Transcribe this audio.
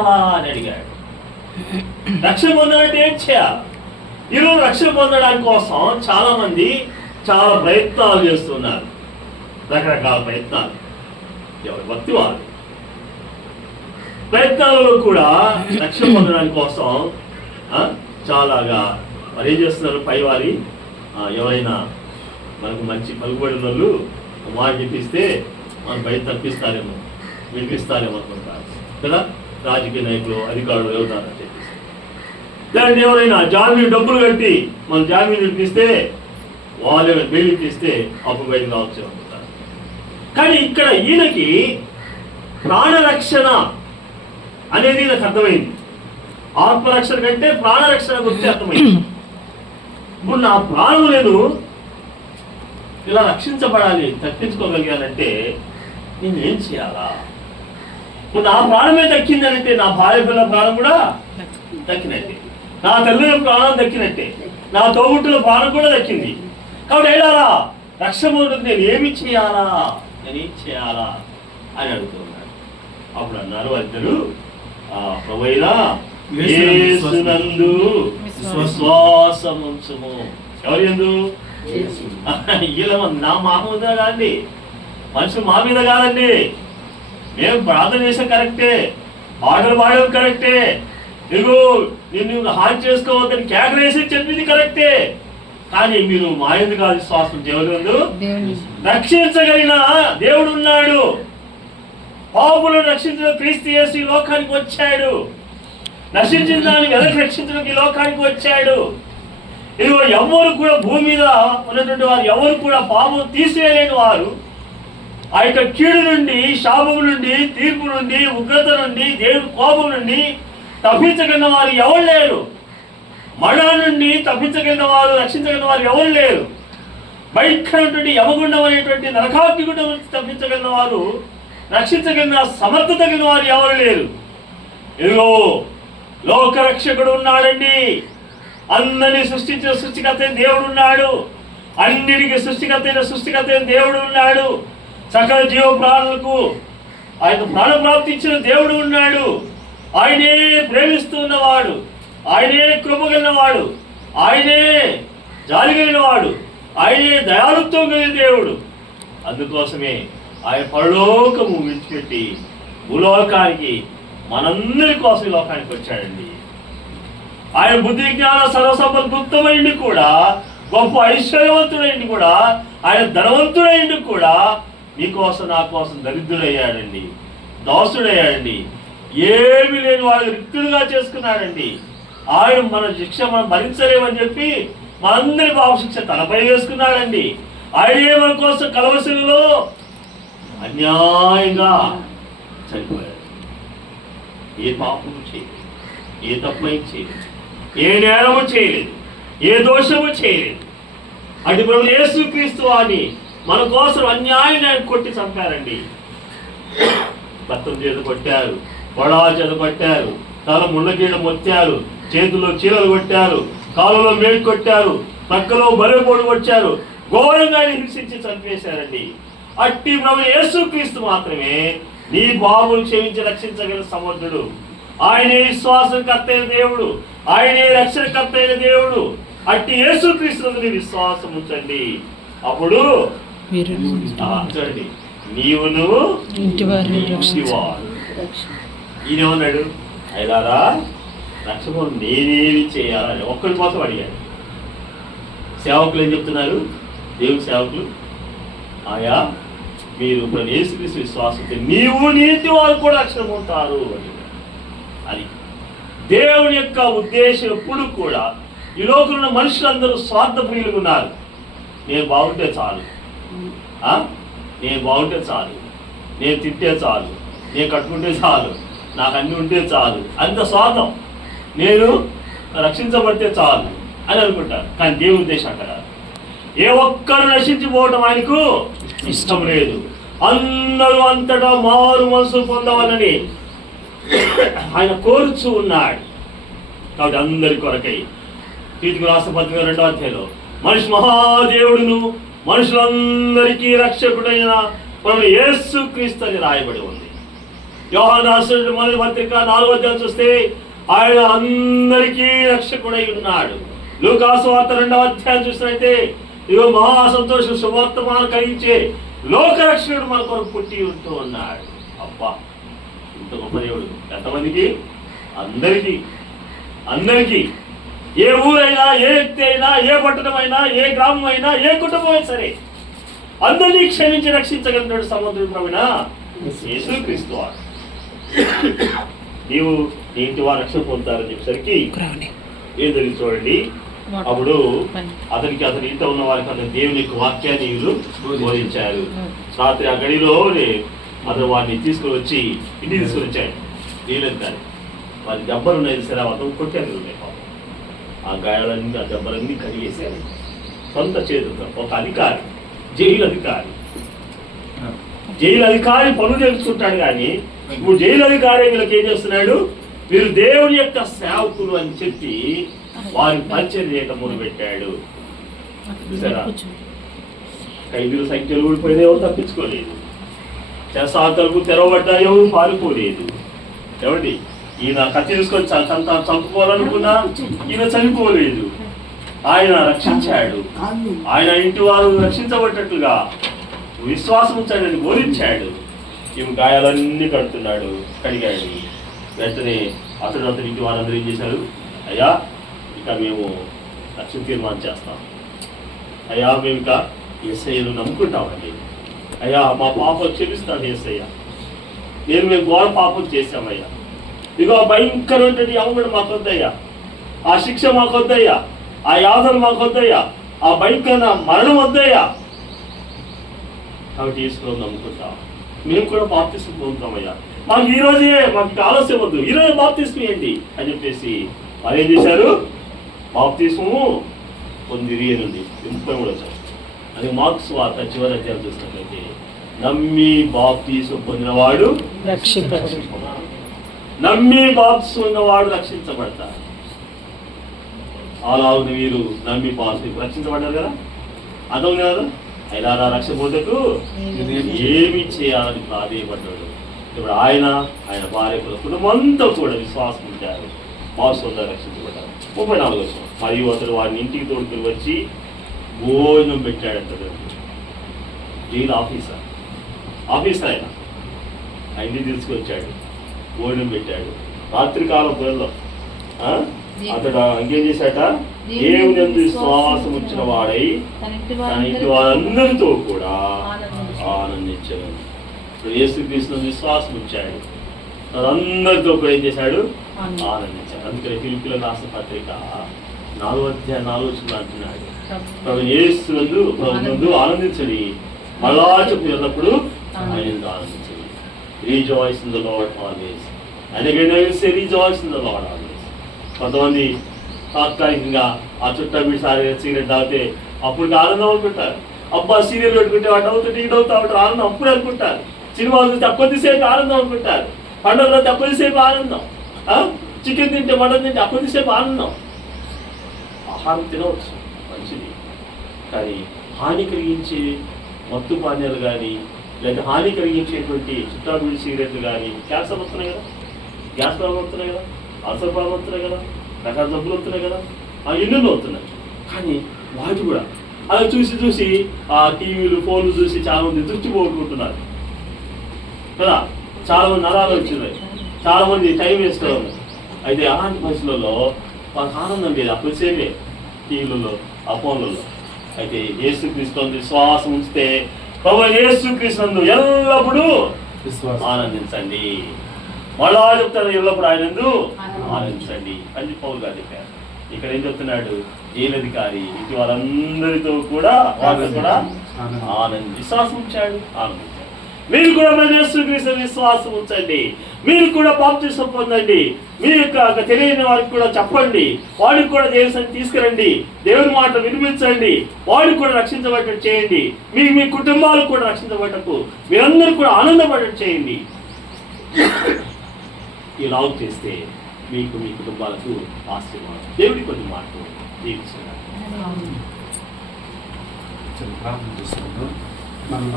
అని అడిగాడు. రక్షణ పొందాలంటే ఏం చేయాలి? ఈరోజు రక్షణ పొందడానికి కోసం చాలా మంది చాలా ప్రయత్నాలు చేస్తున్నారు, రకరకాల ప్రయత్నాలు. ఎవరి భక్తి వారు ప్రయత్నాలలో కూడా రక్షణ పొందడానికి కోసం చాలాగా మరి ఏం చేస్తున్నారు? పైవారి ఎవరైనా మనకు మంచి పలుకుబడి వాళ్ళు మాట చెప్పిస్తే మనం బయట తప్పిస్తారేమో, వినిపిస్తారేమో అనుకుంటారు కదా. రాజకీయ నాయకులు, అధికారులు ఎవరున్నారని చెప్పేసి దాన్ని ఎవరైనా జామీన్ డబ్బులు కట్టి మనం జామీన్ వినిపిస్తే వాళ్ళు బెయిల్ ఇప్పిస్తే అప్పుడు బయటకు రావచ్చు అనుకుంటారు. కానీ ఇక్కడ ఈయనకి ప్రాణరక్షణ అనేది నాకు అర్థమైంది. ఆత్మరక్షణ కంటే ప్రాణరక్షణ గురించి అర్థమైంది. ఇప్పుడు నా ప్రాణం నేను ఇలా రక్షించబడాలి, తప్పించుకోగలిగానంటే నేను ఏం చేయాలా? ఇప్పుడు నా ప్రాణమే దక్కిందనంటే నా భార్య పిల్లల ప్రాణం కూడా దక్కినట్టే, నా తల్లిదండ్రుల ప్రాణం దక్కినట్టే, నా తోబుట్టుల ప్రాణం కూడా దక్కింది. కాబట్టి ఎలా రక్షణ నేను ఏమి చేయాలా, నేనేం చేయాలా అని అడుగుతున్నాడు. అప్పుడు అన్నారు ఇద్దరు, ప్రభువైనా యేసునందు విశ్వాసముంచుము. ఎవరి యందు? ఇలా మా మీద కాదండి, మనుషులు మా మీద కాదండి. మేము ప్రార్థన చేసాం కరెక్టే, పాటలు పాడేది కరెక్టే, నువ్వు నిన్ను హాని చేసుకోవద్దని కేకలేసి చెప్పింది కరెక్టే. కానీ మీరు మా యందు కాదు విశ్వాసం, దేవుడు రక్షించగలిగిన దేవుడు ఉన్నాడు. పాపులను రక్షించిన క్రీస్తు యేసు ఈ లోకానికి వచ్చాడు. నశించిన దాన్ని వెనక్కి రక్షించడానికి ఈ లోకానికి వచ్చాడు. ఇదిగో ఎవరు కూడా భూమి మీద ఉన్నటువంటి వారు ఎవరు కూడా పాపం తీసేయలేని వారు, ఆ యొక్క కీడు నుండి, శాపము నుండి, తీర్పు నుండి, ఉగ్రత నుండి, దేవుడి కోపం నుండి తప్పించగలిగిన వారు ఎవరు లేరు. మరణం నుండి తప్పించగలిగిన వారు, రక్షించగలిగిన వారు ఎవరు లేరు. భయంకరమైనటువంటి యమగుండం అనేటువంటి నరకాగ్నిగుండం నుంచి తప్పించగలిగిన వారు, రక్షించగలిగిన సమర్థత కలిగిన వారు ఎవరు లేరు. ఇదిగో లోకరక్షకుడు ఉన్నాడండి. అందరినీ సృష్టించిన సృష్టికర్త అయిన దేవుడు ఉన్నాడు. అన్నిటికీ సృష్టికర్త అయిన దేవుడు ఉన్నాడు. సకల జీవ ప్రాణులకు ఆయన ప్రాణప్రాప్తి ఇచ్చిన దేవుడు ఉన్నాడు. ఆయనే ప్రేమిస్తున్నవాడు, ఆయనే కృపగలిగినవాడు, ఆయనే జాలిగలిగినవాడు, ఆయనే దయాళుత్వం కలిగిన దేవుడు. అందుకోసమే ఆయన పరలోకము విడిచిపెట్టి భూలోకానికి మనందరి కోసం ఈ లోకానికి వచ్చాడండి. ఆయన బుద్ధి జ్ఞాన సర్వసంపత్తుమైంది కూడా, గొప్ప ఐశ్వర్యవంతుడైంది కూడా, ఆయన ధనవంతుడైంది కూడా మీకోసం నా కోసం దరిద్రుడయ్యాడండి, దాసుడయ్యాడండి. ఏమి లేని వాడు రిక్తులుగా చేసుకున్నాడండి. ఆయన మన శిక్ష మనం భరించలేమని చెప్పి మనందరి పాపశిక్ష తనపై వేసుకున్నాడండి. ఆయనే మన కోసం కలవశిలో అన్యాయంగా చనిపోయాడు. ఏ పాపము చేయలేదు, ఏ తప్పు చేయలేదు, ఏ నేరము చేయలేదు, ఏ దోషము చేయలేదు. అటు ప్రభు యేసుక్రీస్తు వారిని మన కోసం అన్యాయంగా కొట్టి చంపారండి. రక్తం చేత కొట్టారు, గొడవ చేత కొట్టారు, తల ముళ్ళగీడ మొత్తారు, చేతుల్లో చీరలు కొట్టారు, కాలులో మేలు కొట్టారు, పక్కలో బలిపోడు కొట్టారు, ఘోరంగా హింసించి చంపేశారండి. అట్టి ప్రభు యేసుక్రీస్తు మాత్రమే నీ బాబును క్షమించి రక్షించగల సమర్థుడు. ఆయనే విశ్వాసకర్త అయిన దేవుడు, ఆయనే రక్షణకర్త అయిన దేవుడు. అట్టి యేసుక్రీస్తుని విశ్వాసం ఉంచండి. అప్పుడు చూడండి, నీవును ఈయనేమన్నాడు? అయిదారా రక్షణ నేనేమి చేయాలని ఒక్కడి కోసం అడిగాడు. సేవకులు ఏం చెప్తున్నారు? దేవుని సేవకులు, ఆయా మీరు ఇప్పుడు యేసుక్రీస్తు విశ్వాసం నీవు నీతి వారు కూడా రక్షణ పొందుతారు అని. అది దేవుని యొక్క ఉద్దేశం. ఎప్పుడు కూడా ఈ లోకంలో ఉన్న మనుషులందరూ స్వార్థప్రియులుగా ఉన్నారు. నేను బాగుంటే చాలు, నేను బాగుంటే చాలు, నేను తింటే చాలు, నేను కట్టుకుంటే చాలు, నాకు అన్నీ ఉంటే చాలు, అంత స్వార్థం. నేను రక్షించబడితే చాలు అని అనుకుంటారు. కానీ దేవుని ఉద్దేశం అంటారు, ఏ ఒక్కరు నశించిపోవడం ఆయనకు ఇష్టం లేదు. అందరూ అంతటా మారు మనసు పొందవాలని ఆయన కోరుచూ ఉన్నాడు. కాబట్టి అందరి కొరకై తీతుకు రాష్ట్ర పత్రిక 2వ అధ్యాయంలో మనిషి మహాదేవుడును మనుషులందరికీ రక్షకుడైన ప్రభు యేసుక్రీస్తు అని రాయబడి ఉంది. యోహాను రాసిన మొదటి పత్రిక 4వ అధ్యాయం చూస్తే ఆయన అందరికీ రక్షకుడై ఉన్నాడు. లూకాసు వార్త 2వ అధ్యాయం చూసినట్లయితే ఇగో మహా సంతోషం శుభవర్తమానం కలిగించే లోకరక్షకుడు మన కొరకు పుట్టి ఉంటూ ఉన్నాడు. అబ్బా, ఇంత గొప్ప దేవుడు. ఎంతమందికి? అందరికీ ఏ ఊరైనా, ఏ వ్యక్తి అయినా, ఏ పట్టణమైనా, ఏ గ్రామం అయినా, ఏ కుటుంబం అయినా సరే అందరినీ క్షమించి రక్షించగలిగినాడు సముద్రం ప్రవీణ యేసుక్రీస్తు వారు. నీవు నీ ఇంటి వారు రక్షణ పొందుతారని చెప్పేసరికి ఏం జరిగింది చూడండి. అప్పుడు అతని ఇంట్లో ఉన్న వారికి అతని దేవుని యొక్క వాక్యాన్ని బోధించారు. రాత్రి ఆ గడిలో అతను వారిని తీసుకుని వచ్చి ఇంటికి తీసుకుని వచ్చాడు. వీలేదు కానీ వారి దెబ్బలు ఉన్నాయి సరే, అతను కొట్టారు ఉన్నాయి. ఆ గాయాలన్నీ, ఆ దెబ్బలన్నీ కడిగేశారు సొంత చేతులతో. ఒక అధికారి, జైలు అధికారి పనులు తెలుసుకుంటాడు. కానీ ఇప్పుడు జైలు అధికారి వీళ్ళకి ఏం చేస్తున్నాడు? మీరు దేవుని యొక్క సేవకులు అని చెప్పి వారిని పరిచయం చేయటం మొదలుపెట్టాడు. చూసారా, ఖైదీల సంఖ్యలు ఊడిపోయినా ఎవరు తప్పించుకోలేదు, చెరసాతలకు తెరవబడ్డా ఎవరు పారిపోలేదు. ఎవరి ఈయన కత్తి తీసుకొని చంపుకోవాలనుకున్నా ఈయన చనిపోలేదు. ఆయన రక్షించాడు. ఆయన ఇంటి వారు రక్షించబడ్డట్లుగా విశ్వాసం ఉంచాడని బోధించాడు. ఈమె గాయాలన్నీ కడుతున్నాడు, కడిగాడు. వెంటనే అతని ఇంటి వారందరూ ఏం చేశారు? అయ్యా, ఇక మేము రక్షణ తీర్మానం చేస్తాం. అయ్యా, మేము ఇక యేసయ్యను నమ్ముకుంటామండి. అయ్యా, మా పాపం క్షమిస్తాడు యేసయ్య. మేము ఘోర పాపం చేశామయ్యా. ఇగో భయంకరమైన అవమానం మాకు వద్దయ్యా, ఆ శిక్ష మాకు వద్దయ్యా, ఆ యాతన మాకు వద్దయ్యా, ఆ భయంకరమైన మరణం వద్దయ్యా. కాబట్టి యేసును నమ్ముకుంటాం, మేము కూడా బాప్తిస్మం పొందుతామయ్యా. మాకు ఈ రోజే, మాకు ఆలస్యం వద్దు, ఈరోజే బాప్తిస్మం ఏంటి అని చెప్పేసి వారు ఏం చేశారు? బాప్తిస్మము పొందిరి అని 33 అది మార్క్స్ వార్త చివరి అధ్యాయం చూసినట్లయితే నమ్మి బాప్తిస్మం పొందినవాడు రక్షించబడతారు. అలాగే మీరు నమ్మి రక్షించబడ్డారు కదా, అదవును కదా. అయినా రక్షణ పొందకు ఏమి చేయాలని ప్రాధేయపడ్డాడు. ఇప్పుడు ఆయన భార్య కుటుంబం అంతా కూడా విశ్వాసం ఉంటారు, మాంసంగా రక్షించబడ్డారు. 34 వచ్చిన మరియు అతడు వారిని ఇంటికి తోడుకుని వచ్చి భోజనం పెట్టాడంట. జైలు ఆఫీసర్ ఆయన ఇంటికి తీసుకొచ్చాడు, భోజనం పెట్టాడు. రాత్రికాలం పొలంలో అతడు ఇంకేం చేశాట? దేవుని యందు విశ్వాసం వచ్చిన వాడై తన ఇంటి వారందరితో కూడా ఆనందించాడు. యేసుక్రీస్తును విశ్వాసం ఉంచాడు, అందరితో కూడా ఏం చేశాడు? ఆనందించాడు. అందుకని ఫిలిప్పీయులకు రాసిన పత్రిక 4వ అధ్యాయం 4వ వచనం అంటున్నాడు, ప్రభువైన యేసునందు ఆనందించండి, మళ్ళా చెప్పినప్పుడు ఆయన ఆనందించండి. Rejoice in the Lord always. And again I will say rejoice in the Lord always. కొంతమంది తాత్కాలికంగా ఆ చుట్టా బిడ్డ సిగరెట్ తాగితే అప్పుడు ఆనందం అనుకుంటారు. అబ్బా, సీరియల్ పెట్టుకుంటే వాటి అవుతుంటే ఇటు అవుతా ఉంటారు, ఆనందం అప్పుడు అనుకుంటారు. సినిమా కొద్దిసేపు ఆనందం అనుకుంటారు. పండుగలో కొద్దిసేపు ఆనందం. చికెన్ తింటే, మటన్ తింటే కొద్దిసేపు ఆనందం. ఆహారం తినవచ్చు, మంచిది. కానీ హాని కలిగించే మత్తు పానీయాలు కానీ, లేదా హాని కలిగించేటువంటి చుట్టా బిడ్డ సిగరెట్లు కానీ క్యాన్సర్ వస్తున్నాయి కదా, గ్యాస్ ప్రాబ్లం వస్తున్నాయి కదా, అల్సర్ ప్రాబ్లం వస్తున్నాయి కదా, రకాల జబ్బులు వస్తున్నాయి కదా, ఎన్నెన్నో వస్తున్నాయి. కానీ వాటి కూడా అలా చూసి ఆ టీవీలు, ఫోన్లు చూసి చాలా మంది దృష్టి పోగొట్టుకుంటున్నారు కదా. చాలా మంది నరాలు వచ్చినాయి, చాలా మంది టైం వేస్తూ ఉన్నారు. అయితే అలాంటి పరిస్థితులలో వాళ్ళకి ఆనందం లేదు, ఆ కొద్దిసేపే టీవీలలో, ఆ ఫోన్లలో. అయితే యేసుక్రీస్తు విశ్వాసం ఉంచితే ప్రభువైన యేసుక్రీస్తునందు ఎల్లప్పుడూ ఆనందించండి. మళ్ళా చెప్తాడు, ఎల్లప్పుడు ఆయనందు ఆనందించండి అని పౌలు గారు చెప్పారు. ఇక్కడ ఏం చెప్తున్నాడు? జైలధికారి ఇంటి వారందరితో కూడా వాళ్ళు కూడా విశ్వాసం ఉంచాడు, ఆనందించాడు. మీరు కూడా మన యేసుక్రీస్తు విశ్వాసం ఉంచండి, మీరు కూడా బాప్తిస్మం పొందండి, మీ యొక్క తెలియని వారికి కూడా చెప్పండి, వాడికి కూడా దేవుని తీసుకురండి, దేవుని మాట వినిపించండి, వాడికి కూడా రక్షించబడ్డట్టు చేయండి, మీ కుటుంబాలు కూడా రక్షించబడ్డకు మీరందరూ కూడా ఆనందపడ్డట్టు చేయండి. ఇలా చేస్తే మీకు, మీ కుటుంబాలకు ఆశీర్వాదం. దేవుడి కొన్ని మాటలు దీవిస్తున్నాడు.